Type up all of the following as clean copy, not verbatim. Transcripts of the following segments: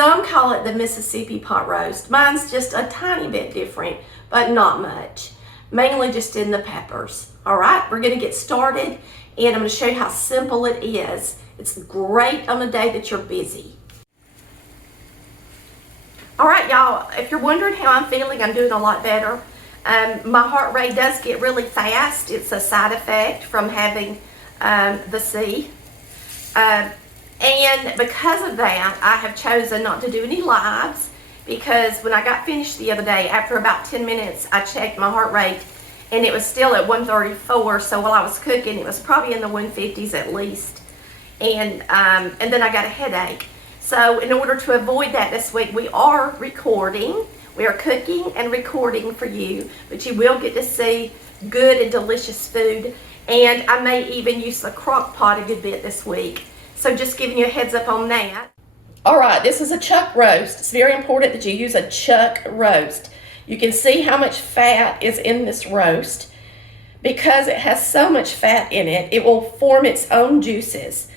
Some call it the Mississippi pot roast. Mine's just a tiny bit different, but not much. Mainly just in the peppers. All right, we're gonna get started, and I'm gonna show you how simple it is. It's great on a day that you're busy. All right, y'all, if you're wondering how I'm feeling, I'm doing a lot better. My heart rate does get really fast. It's a side effect from having the C. And because of that, I have chosen not to do any lives, because when I got finished the other day, after about 10 minutes, I checked my heart rate and it was still at 134. So while I was cooking, it was probably in the 150s at least. And then I got a headache. So in order to avoid that this week, we are recording. We are cooking and recording for you, but you will get to see good and delicious food. And I may even use the crock pot a good bit this week. So just giving you a heads up on that. All right, this is a chuck roast. It's very important that you use a chuck roast. You can see how much fat is in this roast. Because it has so much fat in it, it will form its own juices.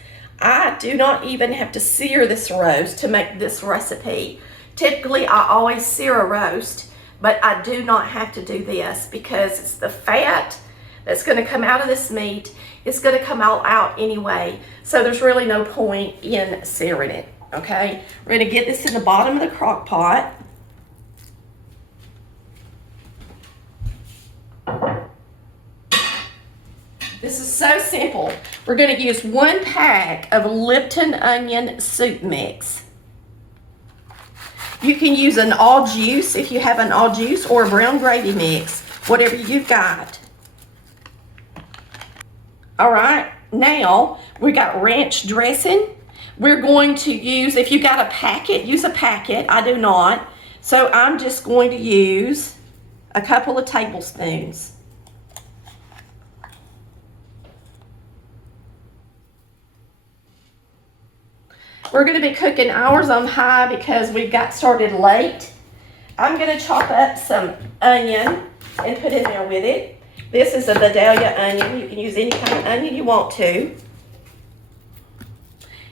I do not even have to sear this roast to make this recipe. Typically, I always sear a roast, but I do not have to do this because it's the fat that's going to come out of this meat. It's going to come all out anyway, so there's really no point in searing it, okay? We're going to get this in the bottom of the crock pot. This is so simple. We're going to use 1 pack of Lipton onion soup mix. You can use an all juice if you have an all juice, or a brown gravy mix, whatever you've got. All right, now we got ranch dressing. We're going to use, if you got a packet, use a packet. I do not. So I'm just going to use a couple of tablespoons. We're going to be cooking ours on high because we got started late. I'm going to chop up some onion and put in there with it. This is a Vidalia onion. You can use any kind of onion you want to.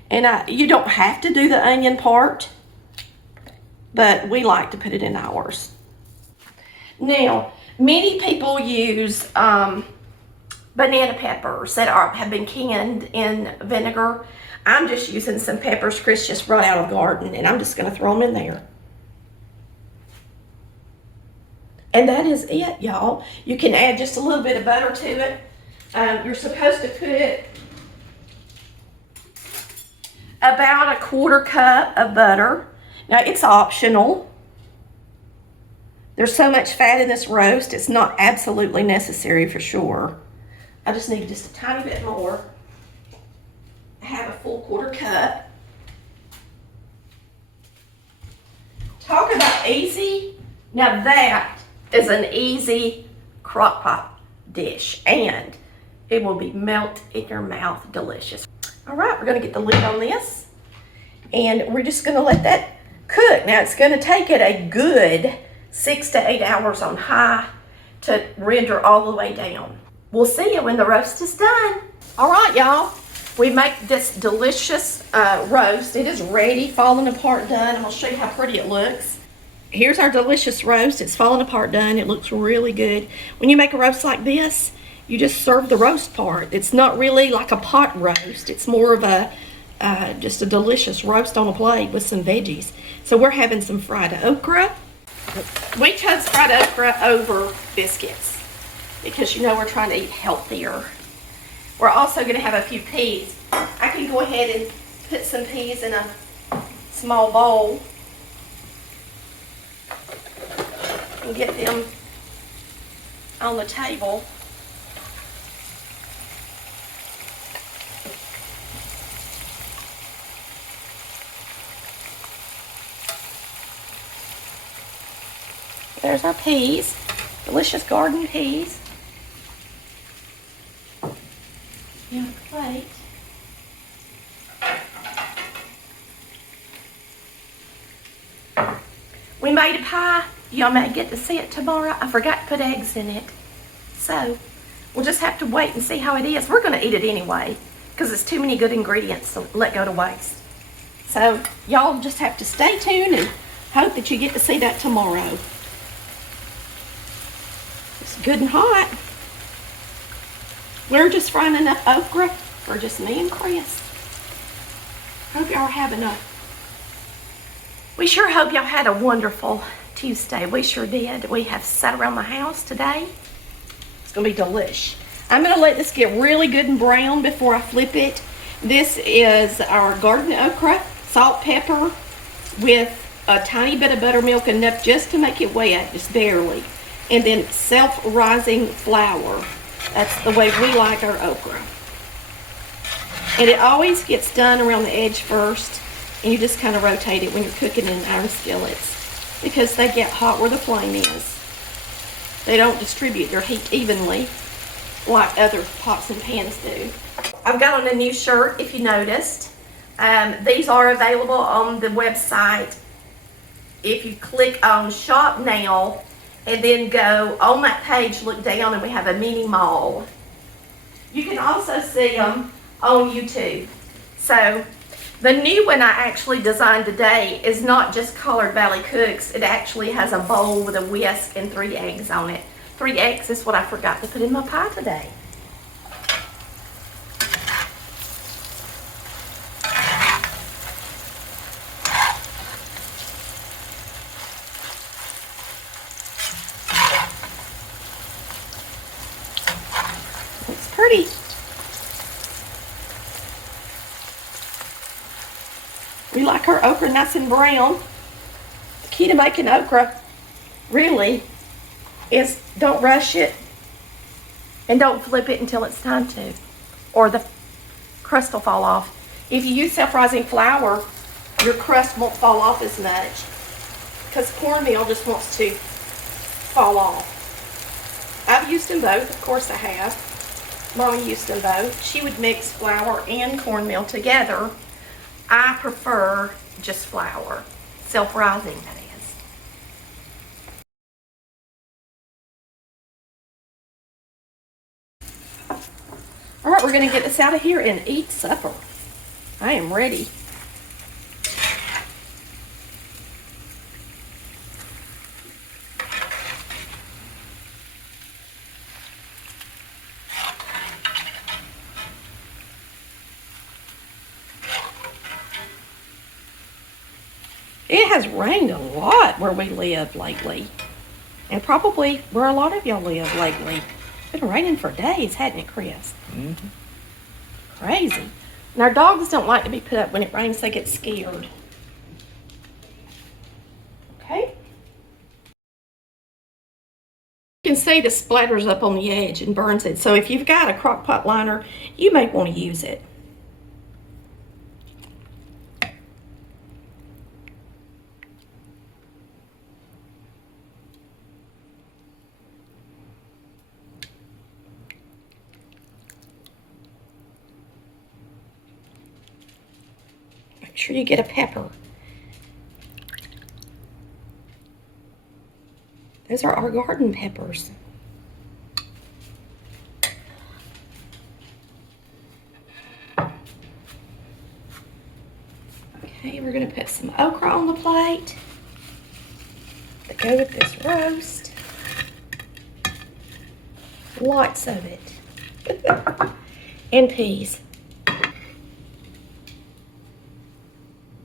And you don't have to do the onion part, but we like to put it in ours. Now, many people use banana peppers that have been canned in vinegar. I'm just using some peppers Chris just brought out of the garden, and I'm just going to throw them in there. And that is it, y'all. You can add just a little bit of butter to it. You're supposed to put about 1/4 cup of butter. Now, it's optional. There's so much fat in this roast, it's not absolutely necessary for sure. I just need just a tiny bit more. I have a full 1/4 cup. Talk about easy. Now that is an easy crock pot dish, and it will be melt in your mouth delicious. All right, we're gonna get the lid on this, and we're just gonna let that cook. Now it's gonna take it a good 6 to 8 hours on high to render all the way down. We'll see you when the roast is done. All right, y'all. We make this delicious roast. It is ready, falling apart done. I'm gonna show you how pretty it looks. Here's our delicious roast. It's falling apart done. It looks really good. When you make a roast like this, you just serve the roast part. It's not really like a pot roast. It's more of a just a delicious roast on a plate with some veggies. So we're having some fried okra. We chose fried okra over biscuits because you know we're trying to eat healthier. We're also going to have a few peas. I can go ahead and put some peas in a small bowl and get them on the table. There's our peas, delicious garden peas. On a plate. We made a pie. Y'all may get to see it tomorrow. I forgot to put eggs in it. So we'll just have to wait and see how it is. We're going to eat it anyway because it's too many good ingredients to let go to waste. So y'all just have to stay tuned and hope that you get to see that tomorrow. It's good and hot. We're just frying enough okra for just me and Chris. Hope y'all are having we sure hope y'all had a wonderful Tuesday. We sure did. We have sat around the house today. It's gonna be delish. I'm gonna let this get really good and brown before I flip it. This is our garden okra, salt, pepper, with a tiny bit of buttermilk, enough just to make it wet, just barely. And then self-rising flour. That's the way we like our okra. And it always gets done around the edge first, and you just kind of rotate it when you're cooking in iron skillets because they get hot where the flame is. They don't distribute their heat evenly like other pots and pans do. I've got on a new shirt, if you noticed. These are available on the website. If you click on Shop Now, and then go on that page, look down, and we have a mini mall. You can also see them on YouTube. So the new one I actually designed today is not just Collard Valley Cooks. It actually has a bowl with a whisk and 3 eggs on it. 3 eggs is what I forgot to put in my pie today. Pretty. We like our okra nice and brown. The key to making okra really is don't rush it and don't flip it until it's time to, or the crust will fall off. If you use self-rising flour, your crust won't fall off as much because cornmeal just wants to fall off. I've used them both, of course I have. Mommy used them both. She would mix flour and cornmeal together. I prefer just flour. Self-rising, that is. All right, we're going to get this out of here and eat supper. I am ready. It has rained a lot where we live lately, and probably where a lot of y'all live lately. It's been raining for days, hasn't it, Chris? Mm-hmm. Crazy. And our dogs don't like to be put up when it rains. They get scared. Okay. You can see the splatters up on the edge and burns it. So if you've got a crock pot liner, you may want to use it. Make sure you get a pepper. Those are our garden peppers. Okay, we're going to put some okra on the plate to go with this roast. Lots of it. And peas.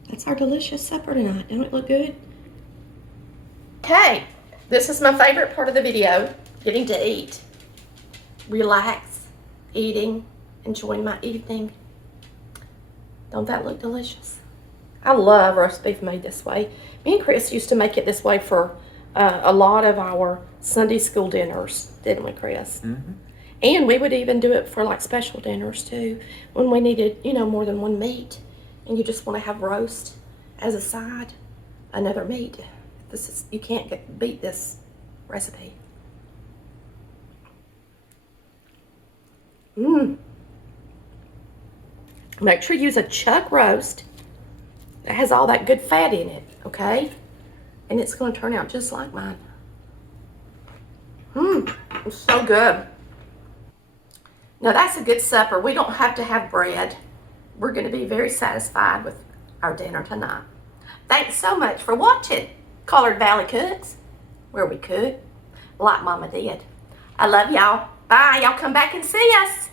That's our delicious supper tonight. Don't it look good? Okay, this is my favorite part of the video, getting to eat. Relax, eating, enjoying my evening. Don't that look delicious? I love roast beef made this way. Me and Chris used to make it this way for a lot of our Sunday school dinners, didn't we, Chris? Mm-hmm. And we would even do it for like special dinners too, when we needed, you know, more than one meat. And you just want to have roast as a side, another meat. This is, you can't beat this recipe. Make sure you use a chuck roast that has all that good fat in it, okay? And it's going to turn out just like mine. It's so good. Now that's a good supper. We don't have to have bread. We're going to be very satisfied with our dinner tonight. Thanks so much for watching Collard Valley Cooks, where we cook like Mama did. I love y'all. Bye. Y'all come back and see us.